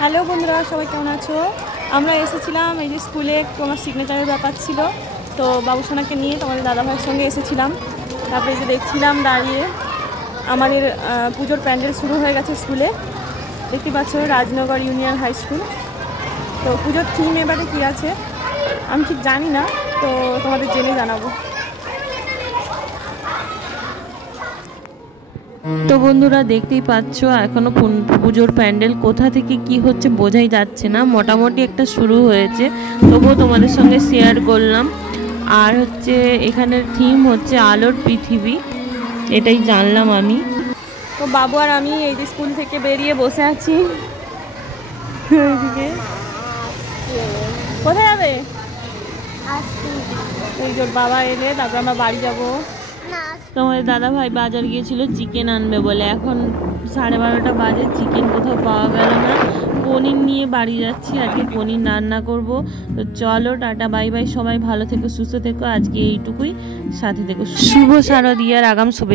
Hello বন্ধুরা, সবাই কেমন আছো? আমরা এসেছিলাম এই যে স্কুলে তোমার সিগনেচারের ব্যাপার ছিল, তো বাবুসোনাকে নিয়ে তোমাদের দাদাভাইয়ের সঙ্গে এসেছিলাম। তারপরে যে দেখছিলাম দাঁড়িয়ে আমাদের পুজোর প্যান্ডেল শুরু হয়ে গেছে স্কুলে, দেখতে পাচ্ছ রাজনগর ইউনিয়ন হাই স্কুল। তো পুজোর থিম এবারে কী আছে আমি ঠিক জানি না, তো তোমাদের জেনে জানাবো। তো বন্ধুরা দেখতেই পাচ্ছ এখনো পুজোর প্যান্ডেল কোথা থেকে কি হচ্ছে বোঝাই যাচ্ছে না, মোটামুটি একটা শুরু হয়েছে, তবুও তোমাদের সঙ্গে শেয়ার করলাম। আর হচ্ছে এখানের থিম হচ্ছে আলোর পৃথিবী, এটাই জানলাম আমি। তো বাবু আর আমি এই যে স্কুল থেকে বেরিয়ে বসে আছি। কোথায় যাবে? এই যে বাবা এলে তারপর আমরা বাড়ি যাবো। তোমাদের দাদা ভাই বাজার গিয়েছিল চিকেন আনবে বলে, এখন 12:30 বাজে, চিকেন কোথাও পাওয়া গেল না। পনির নিয়ে বাড়ি যাচ্ছি, আজকে পনির রান্না করব। তো চলো, টাটা বাই বাই, সবাই ভালো থেকো, সুস্থ থেকো, আজকে এইটুকুই, সাথে থেকো। শুভ শারদিয়ার আগাম শুভেচ্ছা।